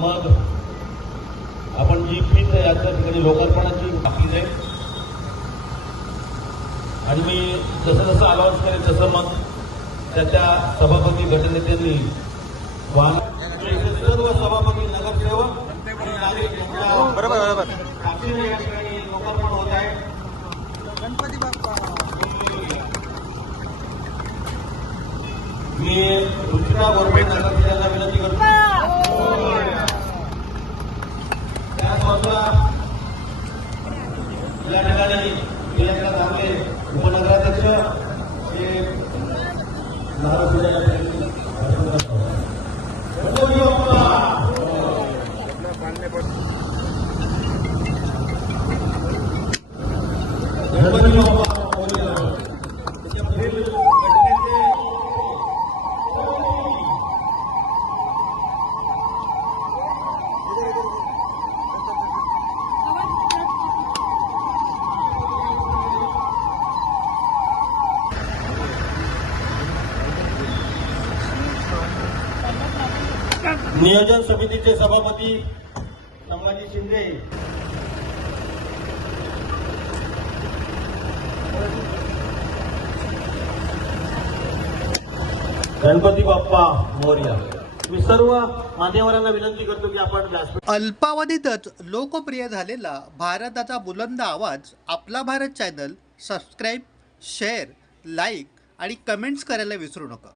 मग आपण जी फीत याच्या ठिकाणी लोकार्पणाची टाकली जाईल आणि मी जसं जसं अनाउन्स करेन तसं मग त्याच्या सभापती गटनेत्यांनी सर्व सभापती नगरसेवक बरोबर साक्षीने या ठिकाणी लोकार्पण होत आहे. गणपती बाप्पा. मी रुचिरा गोरबे नगरसेवकांना विनंती करतो त्याच बाजूला या ठिकाणी जिल्ह्यातल्या चांगले उपनगराध्यक्ष हे नाराज नियोजन समितीचे सभापती संभाजी शिंदे, गणपती बाप्पा मोरया. मी सर्व मान्यवरांना विनंती करतो की आपण व्यासपीठ. अल्पावधीतच लोकप्रिय झालेला भारताचा बुलंद आवाज आपला Bharat channel subscribe, share, like आणि कमेंट्स करायला विसरू नका.